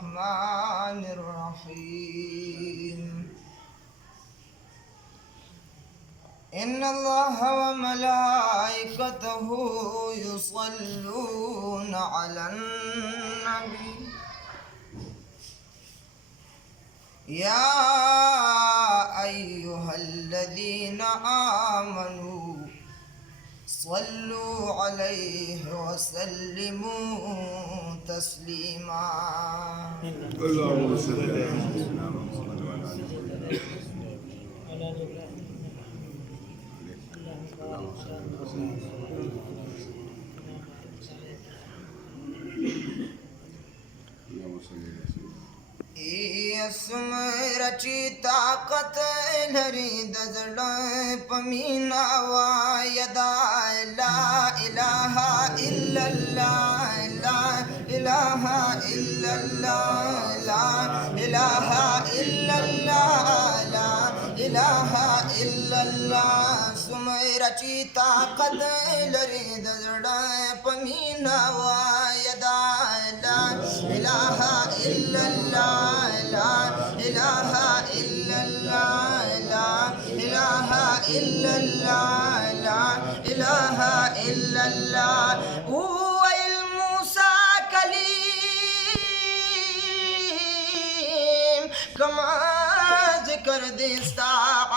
الرحمن الرحيم إن الله وملائكته يصلون على النبي يا أيها الذين آمنوا صلوا عليه وسلموا تسليما اللهم صل على سيدنا محمد وعلى آله रची ताकत लरी दजड़ पमीना वायदा ला इलाहा इल्लल्लाह ला इलाहा इल्लल्लाह ला इलाहा इल्लल्लाह ला इलाहा इल्लल्लाह रची ताकत लरी दजड़ पमीना वायदा ला इलाहा इल्लल्लाह ला इलाहा इल्लल्लाह ला इलाहा इल्लल्लाह ला इलाहा इल्लल्लाह वइल मूसा कलीम कमा जिक्र दिस्ता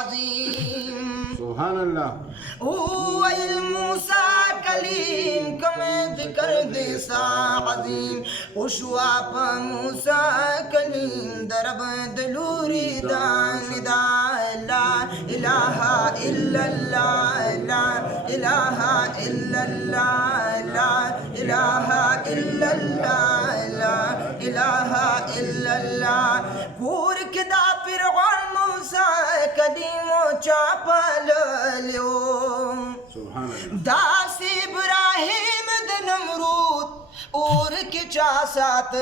अजीम सुभान अल्लाह वइल मूसा कलीम कमा जिक्र दिस्ता अजीम उशवा प मूसा कलीम दरब दलूरी दान दा ला इलाहा इल्लल्लाह ला इलाहा इल्लल्लाह ला इलाहा इल्लल्लाह ला इलाहा इल्लल्लाह पूर किदा फिरौन मूसा कलीमो चापल लियो सुभान अल्लाह दास इब्राहिम नमरूद और के चा साथ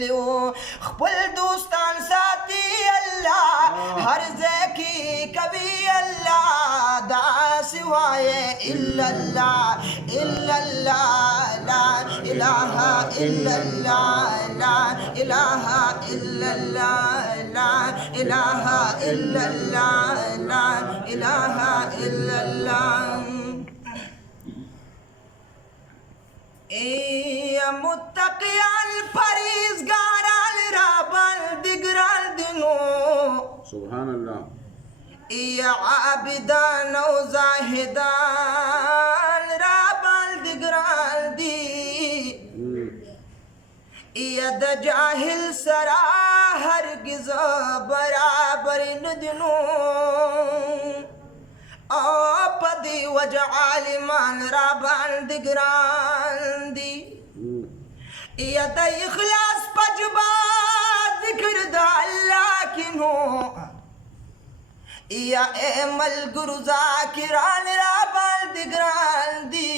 लियो खपल दोस्तान साथी अल्लाह हर की कभी अल्लाह दास वाए इल्लल्लाह इल्लल्लाह ला इलाहा इल्लल्लाह ला इलाहा इल्लल्लाह ला इलाहा इल्लल्लाह ला इलाहा इल्लल्लाह मुत्तकियाल फरीज़गाराल राबल दिगराल दिनो सुभान अल्लाह या आबिदान व ज़ाहिदान राबल दिगराल दी या दजाहिल सरा हरगिज़ बराबर न दिनो पदी वजआल मान राबान दिगरांदी यद इखलास पजबा जिक्र दा अल्लाह किनो या एमल गुरु जाकिरान राबान दिगरांदी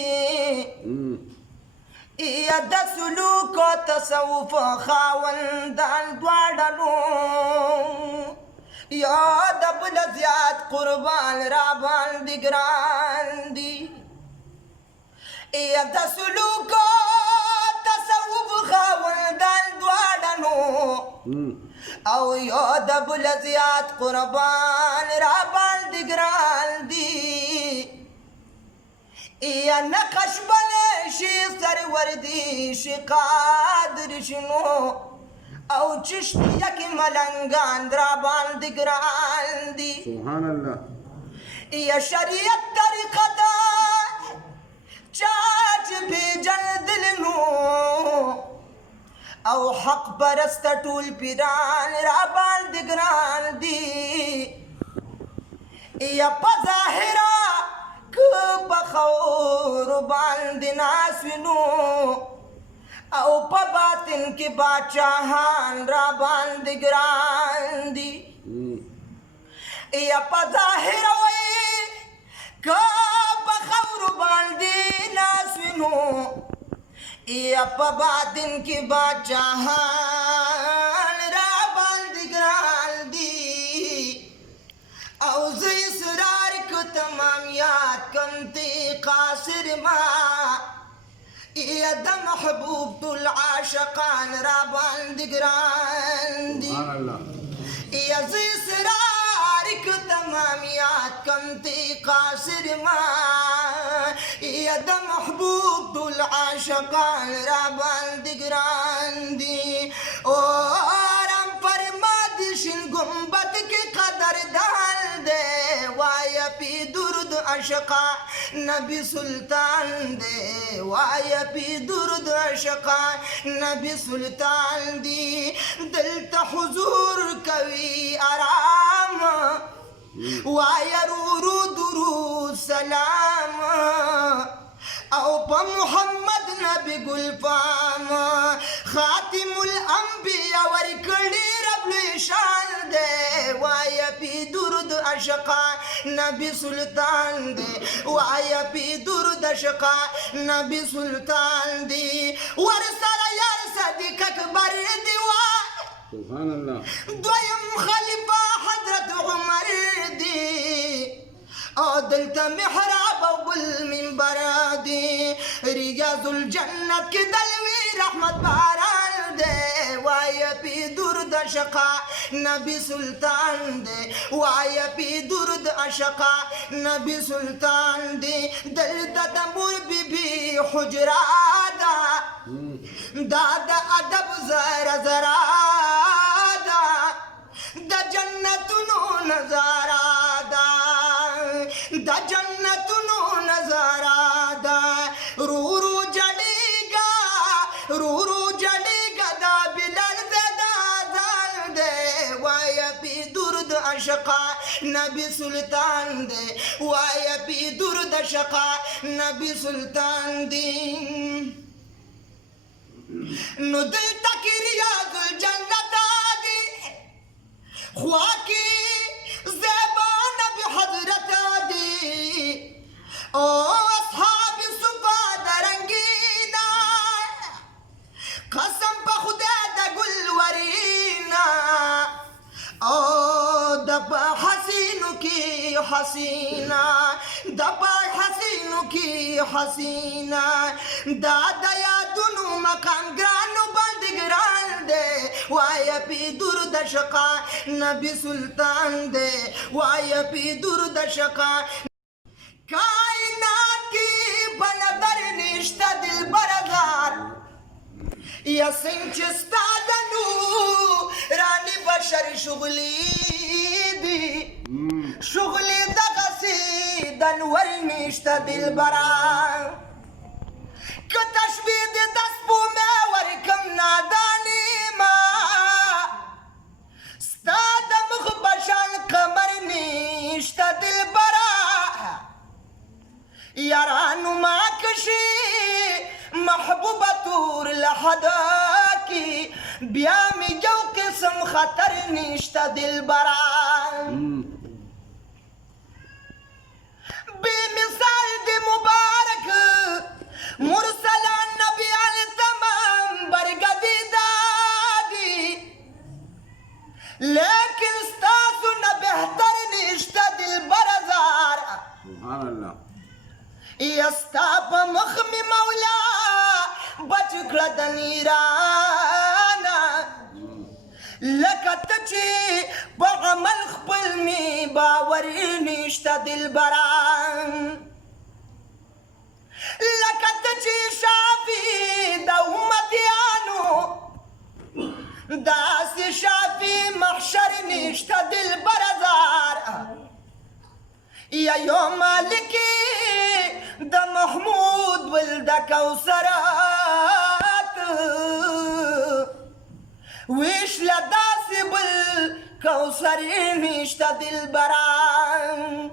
यद सुलूक तसव्वुफ खावंदान द्वाडलो याद बलजियात कुर्बान राबान दिगरान दी याद सुलूक तसव्वुफ खावंदान द्वाडनो औ याद बलजियात कुर्बान राबान दिगरान दी या नक्श बने शी सरवरदी शी कादर शनो औ चिश्तिया की मलंगान द्राबान दिगरान दी सुभान अल्लाह या शरीयत तरीक़ता चाच भी जन दिल नो औ हक परस्त टूल पिरान राबान दिगरान दी या पज़ाहिरा बखौर बांदिनासनो औ पबातिन की बादशाहान राबान दिगरान दी या पज़ाहिर का बखौर बांदिनासनो या पबातिन की बादशाहान राबान दिगरान दी औ इसरार को तमामियात कमती कासिर मा يا د محبوب طول عاشقان را باندې ګران دي سبحان الله يا زي سرارك تماميات كنتي قاصر ما يا د محبوب طول عاشقان را باندې ګران دي او آرام فرمادشن گنبد کی قدر دان دے وایا پی درد عشقا نبی سلطان دے وایا پی درد عشقا نبی سلطان دی دلتا حضور کوي آرام وایا رو درو سلام او پا محمد نبی گلفام خاتم الانبیاء ورکڑی رب لشان دے وایا پی درد عشقا نبی سلطان دے وایا پی درد عشقا نبی سلطان دی ورسر یار صدیق اکبر دیوا سبحان الله دویم خلیفہ حضرت عمر دی او دلتا محراب او بالمنبر دی ریاض الجنت کی دلوی رحمت باران دے وایا پی درد عشقا نبی سلطان دے وایا پی درد عشقا نبی سلطان دے دلتا دمور بی بی حجرادا دادا ادب زر زرادا دا جنتونو نظارا دا جنتونو نظارا دا رو رو جڑیگا دا بلال دا دان دے وایا پی درد عشقا نبی سلطان دے وایا پی درد عشقا نبی سلطان دی نو دلتا کی ریاض الجنت دی خواکی زیبان بحضرت دی او اصحاب صفا درنگینا قسم پا خدا دا گلورینا او دبا حسینو کی حسینا دبا حسینو کی حسینا دادا یادونو مقام گرانو بند گران دے وایا پی درد عشقا نبی سلطان دے وایا پی درد عشقا کائنات کی بندر نشتا دل برغار یا سنچستا دنو رانی بشر شغلی دی شغلی دغسی دنور نشتا دل برار که تشبیه دی دست پو میں ورکم نادانی ما ستا دمخ بشان قمر نشتا دل برا یارانو ما کشی محبوبہ تور لحدا کی بیا می جو قسم خطر نشتا دل برا بے مثال دی مبارک مرسلان نبی علی تمام برگدی دادی لیکن ستاسو نہ بہتر نشتا دل برزار سبحان الله یستا پا مخمی مولا بچ کړه د نیرانا لکه چی پا عمل خپل می باور نشتا دل بران لکه چی شافی دا امتیانو داسی شافی محشر نشتا دل برزار یا یو مالکی دا محمود ولد کوثرات ویش لداسی بل کوثری نشتا دل بران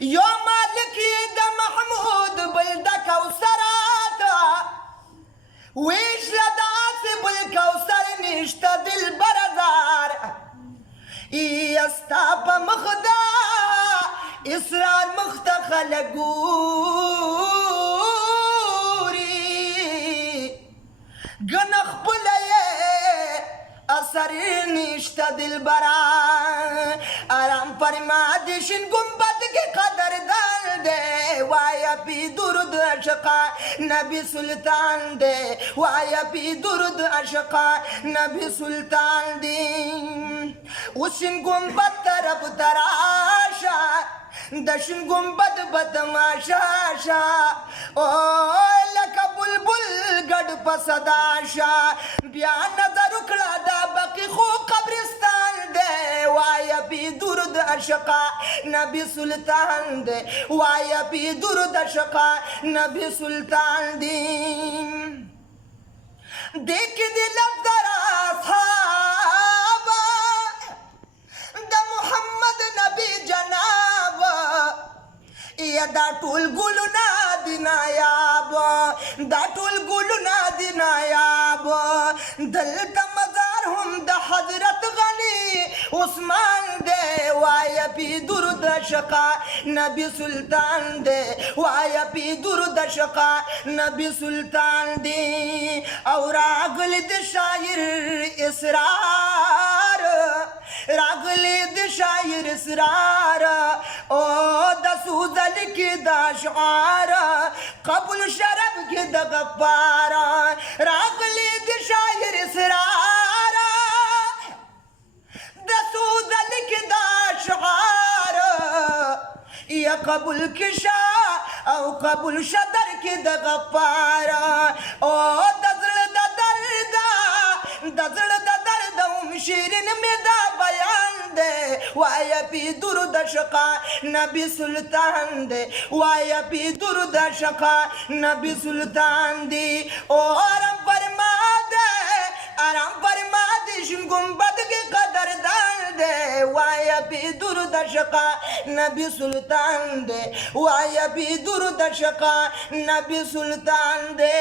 یو مالکی دا محمود ولد کوثرات ویش لداسی بل کوثر نشتا دل برزار استا پا مخدا اسرار مختخل گوری گنخ بلائے اثر نشتا دل بران آرام فرمادشن گنبد کے قدر دار دے وایا पी दुरुद अशका नबी सुल्तान दे वाया पी दुरुद अशका नबी सुल्तान दी उसन गुंबद तरफ तराशा दशन गुंबद बदमाशा ओ लका बुलबुल गढ़ पसदाशा बयान नजर उखड़ा दा बकी खो कब्रिस्तान दे वाया पी दुरुद अशका नबी सुल्तान दे वाया पी दुरुद अशका नबी सुल्तान दी देख दिल जरा साहबा द मोहम्मद नबी जनाब यदा टूल गुलना दिनायाब दा टूल गुलना दिनायाब दल मजार हम द हजरत गनी उस्मान दे वाया पी दुरुद शका नबी सुल्तान दे वाया पी दुरुद शका नबी सुल्तान दी और अगलिद शायर इसरार रागलिद शायर इसरार ओ दसूजल की दाशार कबुल शरब की दगपारा रागलिद शायर इसरार दसूजल की दाशार या कबुल किशा औ कबुल शदर की दगपारा ओ दजल दर्द शिरिन में दा बयान दे वाया पी दुरुद शका नबी सुल्तान दे वाया पी दुरुद शका नबी सुल्तान दी और आराम फरमा दे गुंबद के कदर दान दे वाया पी दुरुद शका नबी सुल्तान दे वाया पी दुरुद शका नबी सुल्तान दे